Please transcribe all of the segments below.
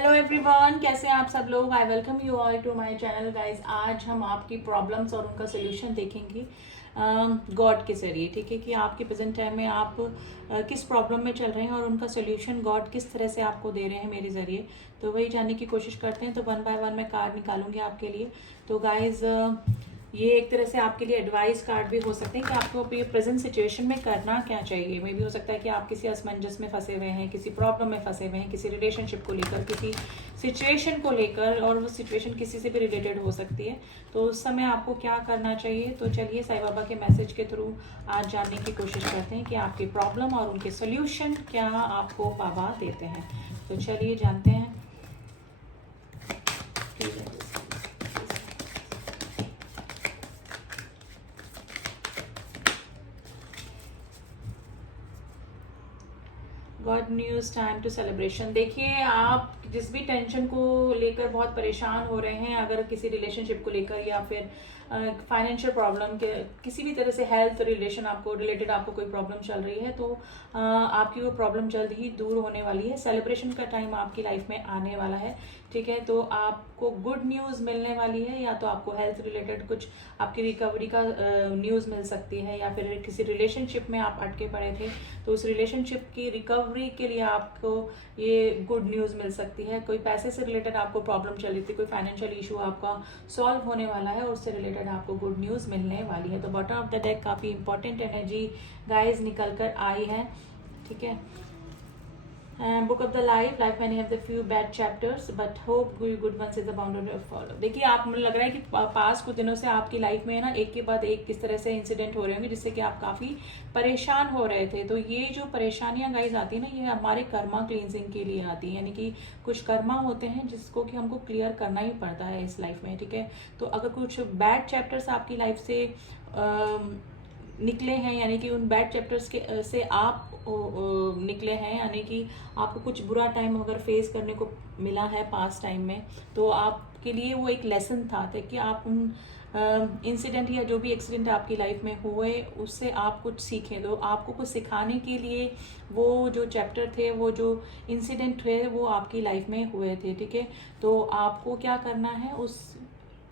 Hello everyone, कैसे हैं आप सब लोग। I welcome you all to my channel guys. आज हम आपकी प्रॉब्लम्स और उनका सोल्यूशन देखेंगे गॉड के जरिए। ठीक है कि आपके प्रेजेंट टाइम में आप किस प्रॉब्लम में चल रहे हैं और उनका सोल्यूशन गॉड किस तरह से आपको दे रहे हैं मेरे ज़रिए। तो वही जानने की कोशिश करते हैं। तो वन बाय वन मैं कार्ड निकालूंगी आपके लिए। तो गाइज ये एक तरह से आपके लिए एडवाइस कार्ड भी हो सकते हैं कि आपको अपनी प्रेजेंट सिचुएशन में करना क्या चाहिए। मे भी हो सकता है कि आप किसी असमंजस में फंसे हुए हैं, किसी प्रॉब्लम में फंसे हुए हैं, किसी रिलेशनशिप को लेकर, किसी सिचुएशन को लेकर, और वो सिचुएशन किसी से भी रिलेटेड हो सकती है। तो उस समय आपको क्या करना चाहिए। तो चलिए साईं बाबा के मैसेज के थ्रू आज जानने की कोशिश करते हैं कि आपकी प्रॉब्लम और उनके सोल्यूशन क्या आपको बाबा देते हैं। तो चलिए जानते हैं। Good news time to celebration. देखिए, आप जिस भी टेंशन को लेकर बहुत परेशान हो रहे हैं, अगर किसी रिलेशनशिप को लेकर या फिर फाइनेंशियल प्रॉब्लम के किसी भी तरह से हेल्थ रिलेशन आपको रिलेटेड आपको कोई प्रॉब्लम चल रही है, तो आपकी वो प्रॉब्लम जल्द ही दूर होने वाली है। सेलिब्रेशन का टाइम आपकी लाइफ में आने वाला है। ठीक है, तो आपको गुड न्यूज़ मिलने वाली है, या तो आपको हेल्थ रिलेटेड कुछ आपकी रिकवरी का न्यूज़ मिल सकती है, या फिर किसी रिलेशनशिप में आप अटके पड़े थे तो उस रिलेशनशिप की रिकवरी के लिए आपको ये गुड न्यूज़ मिल सकती है। कोई पैसे से रिलेटेड आपको प्रॉब्लम चल रही थी, कोई फाइनेंशियल इशू आपका सॉल्व होने वाला है और उससे रिलेटेड आपको गुड न्यूज़ मिलने वाली है। तो बॉटम ऑफ द डेक काफ़ी इंपॉर्टेंट एनर्जी गाइज निकल कर आई है। ठीक है, book of the life many have the few bad chapters but hope good ones is abound to follow. देखिए, आप मुझे लग रहा है कि पास कुछ दिनों से आपकी लाइफ में ना एक के बाद एक किस तरह से इंसिडेंट हो रहे होंगे जिससे कि आप काफी परेशान हो रहे थे। तो ये जो परेशानियां गाइज आती है ना, ये हमारे कर्मा क्लींजिंग के लिए आती है। यानी कि कुछ कर्मा होते हैं जिसको कि हमको क्लियर करना ही पड़ता है इस लाइफ में। ठीक है, तो अगर कुछ बैड चैप्टर्स आपकी लाइफ से निकले हैं, यानी कि उन बैड चैप्टर्स के से आप निकले हैं, यानी कि आपको कुछ बुरा टाइम अगर फेस करने को मिला है पास्ट टाइम में, तो आपके लिए वो एक लेसन था कि आप उन इंसिडेंट या जो भी एक्सीडेंट आपकी लाइफ में हुए उससे आप कुछ सीखें। तो आपको कुछ सिखाने के लिए वो जो चैप्टर थे, वो जो इंसिडेंट थे, वो आपकी लाइफ में हुए थे। ठीक है, तो आपको क्या करना है,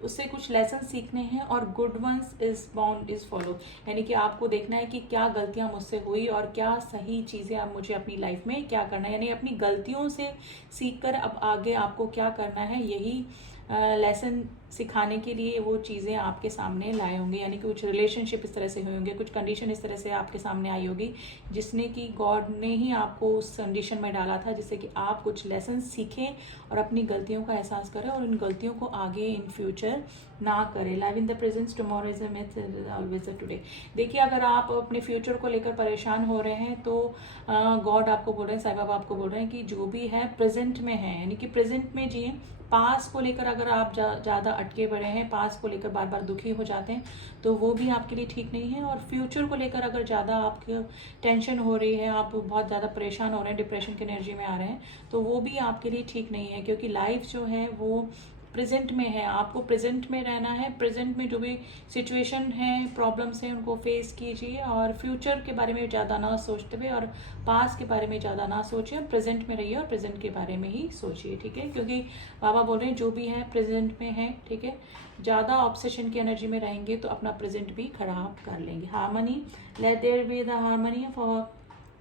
उससे कुछ लेसन सीखने हैं और good ones is bound is follow. यानी कि आपको देखना है कि क्या गलतियां मुझसे हुई और क्या सही चीजें अब मुझे अपनी लाइफ में क्या करना है। यानी अपनी गलतियों से सीखकर अब आगे आपको क्या करना है, यही लेसन सिखाने के लिए वो चीज़ें आपके सामने लाए होंगे। यानी कि कुछ रिलेशनशिप इस तरह से हुए होंगे, कुछ कंडीशन इस तरह से आपके सामने आई होगी जिसने कि गॉड ने ही आपको उस कंडीशन में डाला था जिससे कि आप कुछ लेसन सीखें और अपनी गलतियों का एहसास करें और उन गलतियों को आगे इन फ्यूचर ना करें। Live in the presence, tomorrow is a myth, always a today. देखिए, अगर आप अपने फ्यूचर को लेकर परेशान हो रहे हैं तो गॉड आपको बोल रहे हैं, साईं बाबा आपको बोल रहे हैं कि जो भी है प्रेजेंट में है, यानी कि प्रेजेंट में जिए। पास को लेकर अगर आप ज़्यादा अटके पड़े हैं, पास को लेकर बार बार दुखी हो जाते हैं, तो वो भी आपके लिए ठीक नहीं है। और फ्यूचर को लेकर अगर ज़्यादा आपकी टेंशन हो रही है, आप बहुत ज़्यादा परेशान हो रहे हैं, डिप्रेशन की एनर्जी में आ रहे हैं, तो वो भी आपके लिए ठीक नहीं है। क्योंकि लाइफ जो है वो प्रेजेंट में है, आपको प्रेजेंट में रहना है। प्रेजेंट में जो भी सिचुएशन है, प्रॉब्लम्स हैं, उनको फेस कीजिए और फ्यूचर के बारे में ज़्यादा ना सोचते हुए और पास के बारे में ज़्यादा ना सोचिए, प्रेजेंट में रहिए और प्रेजेंट के बारे में ही सोचिए। ठीक है, क्योंकि बाबा बोल रहे हैं जो भी है प्रेजेंट में है। ठीक है, ज़्यादा ऑब्सेशन की एनर्जी में रहेंगे तो अपना प्रेजेंट भी खराब कर लेंगे। Harmony, let there be the harmony for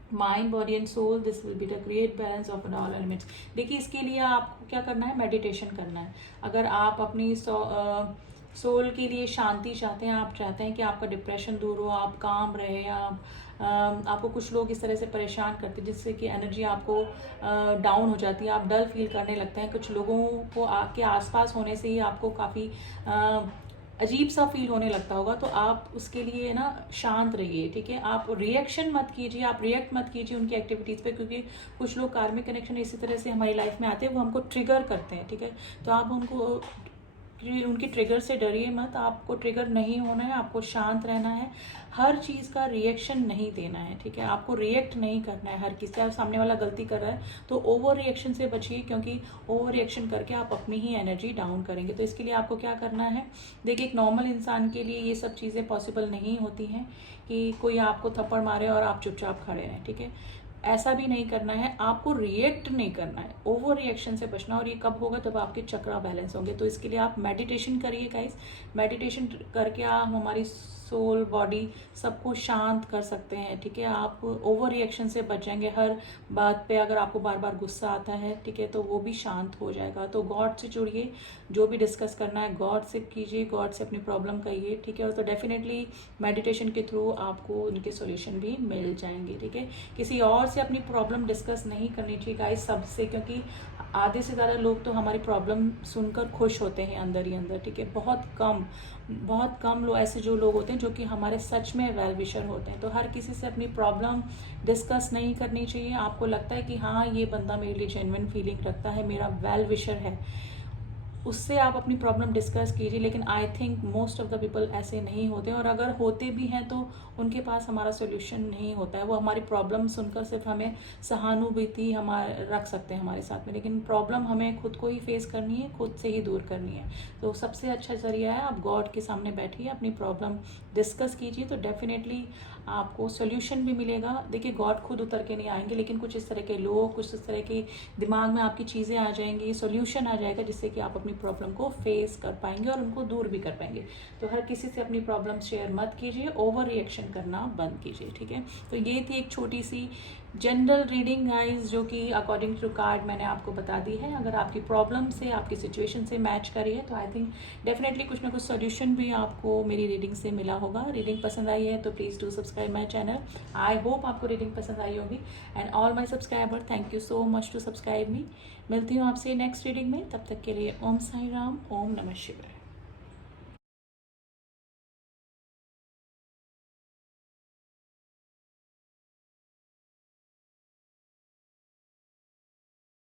mind, body and soul, this will be the great balance of all elements. देखिए, इसके लिए आपको क्या करना है, मेडिटेशन करना है। अगर आप अपनी सोल के लिए शांति चाहते हैं, आप चाहते हैं कि आपका डिप्रेशन दूर हो, आप काम रहे, आप आपको कुछ लोग इस तरह से परेशान करते हैं जिससे कि एनर्जी आपको डाउन हो जाती है, आप डल फील करने लगते हैं, कुछ लोगों को आपके आसपास होने से ही आपको काफ़ी अजीब सा फील होने लगता होगा, तो आप उसके लिए ना शांत रहिए। ठीक है, आप रिएक्शन मत कीजिए, आप रिएक्ट मत कीजिए उनकी एक्टिविटीज़ पे, क्योंकि कुछ लोग कार्मिक कनेक्शन इसी तरह से हमारी लाइफ में आते हैं, वो हमको ट्रिगर करते हैं। ठीक है, तो आप उनकी ट्रिगर से डरिए मत, आपको ट्रिगर नहीं होना है, आपको शांत रहना है, हर चीज़ का रिएक्शन नहीं देना है। ठीक है, आपको रिएक्ट नहीं करना है हर किसी से। सामने वाला गलती कर रहा है तो ओवर रिएक्शन से बचिए, क्योंकि ओवर रिएक्शन करके आप अपनी ही एनर्जी डाउन करेंगे। तो इसके लिए आपको क्या करना है, देखिए, एक नॉर्मल इंसान के लिए ये सब चीज़ें पॉसिबल नहीं होती हैं कि कोई आपको थप्पड़ मारे और आप चुपचाप खड़े रहें। ठीक है, ऐसा भी नहीं करना है, आपको रिएक्ट नहीं करना है, ओवर रिएक्शन से बचना। और ये कब होगा? जब आपके चक्रा बैलेंस होंगे। तो इसके लिए आप मेडिटेशन करिए गाइस। मेडिटेशन करके आप हमारी सोल, बॉडी सबको शांत कर सकते हैं, ठीक है। आप ओवर रिएक्शन से बच जाएंगे। हर बात पे अगर आपको बार बार गुस्सा आता है, ठीक है, तो वो भी शांत हो जाएगा। तो गॉड से जुड़िए, जो भी डिस्कस करना है गॉड से कीजिए, गॉड से अपनी प्रॉब्लम कहिए, ठीक है। तो डेफिनेटली मेडिटेशन के थ्रू आपको उनके सॉल्यूशन भी मिल जाएंगे, ठीक है। किसी और से अपनी प्रॉब्लम डिस्कस नहीं करनी चाहिए गाइस, सबसे, क्योंकि आधे से ज़्यादा लोग तो हमारी प्रॉब्लम सुनकर खुश होते हैं अंदर ही अंदर, ठीक है। बहुत कम लोग ऐसे जो लोग होते हैं जो कि हमारे सच में वेल विशर होते हैं। तो हर किसी से अपनी प्रॉब्लम डिस्कस नहीं करनी चाहिए। आपको लगता है कि हाँ ये बंदा मेरे लिए जेन्युइन फीलिंग रखता है, मेरा वेल विशर है, उससे आप अपनी प्रॉब्लम डिस्कस कीजिए। लेकिन I think most of the people ऐसे नहीं होते, और अगर होते भी हैं तो उनके पास हमारा सोल्यूशन नहीं होता है। वो हमारी प्रॉब्लम सुनकर सिर्फ हमें सहानुभूति हमारे रख सकते हैं हमारे साथ में, लेकिन प्रॉब्लम हमें खुद को ही फेस करनी है, खुद से ही दूर करनी है। तो सबसे अच्छा जरिया है आप गॉड के सामने बैठिए, अपनी प्रॉब्लम डिस्कस कीजिए, तो डेफिनेटली आपको सोल्यूशन भी मिलेगा। देखिए गॉड खुद उतर के नहीं आएंगे, लेकिन कुछ इस तरह के लोग, कुछ इस तरह के दिमाग में आपकी चीज़ें आ जाएंगी, सोल्यूशन आ जाएगा, जिससे कि आप अपनी प्रॉब्लम को फेस कर पाएंगे और उनको दूर भी कर पाएंगे। तो हर किसी से अपनी प्रॉब्लम शेयर मत कीजिए, ओवर रिएक्शन करना बंद कीजिए, ठीक है। तो ये थी एक छोटी सी जनरल रीडिंग गाइस, जो कि अकॉर्डिंग टू कार्ड मैंने आपको बता दी है। अगर आपकी प्रॉब्लम से, आपकी सिचुएशन से मैच करी है तो आई थिंक डेफिनेटली कुछ ना कुछ सॉल्यूशन भी आपको मेरी रीडिंग से मिला होगा। रीडिंग पसंद आई है तो please do subscribe my channel. I hope आपको रीडिंग पसंद आई होगी। And all my subscriber, thank you so much to subscribe me. मिलती हूँ आपसे नेक्स्ट रीडिंग में, तब तक के लिए ओम साई राम, ओम नमः शिवाय।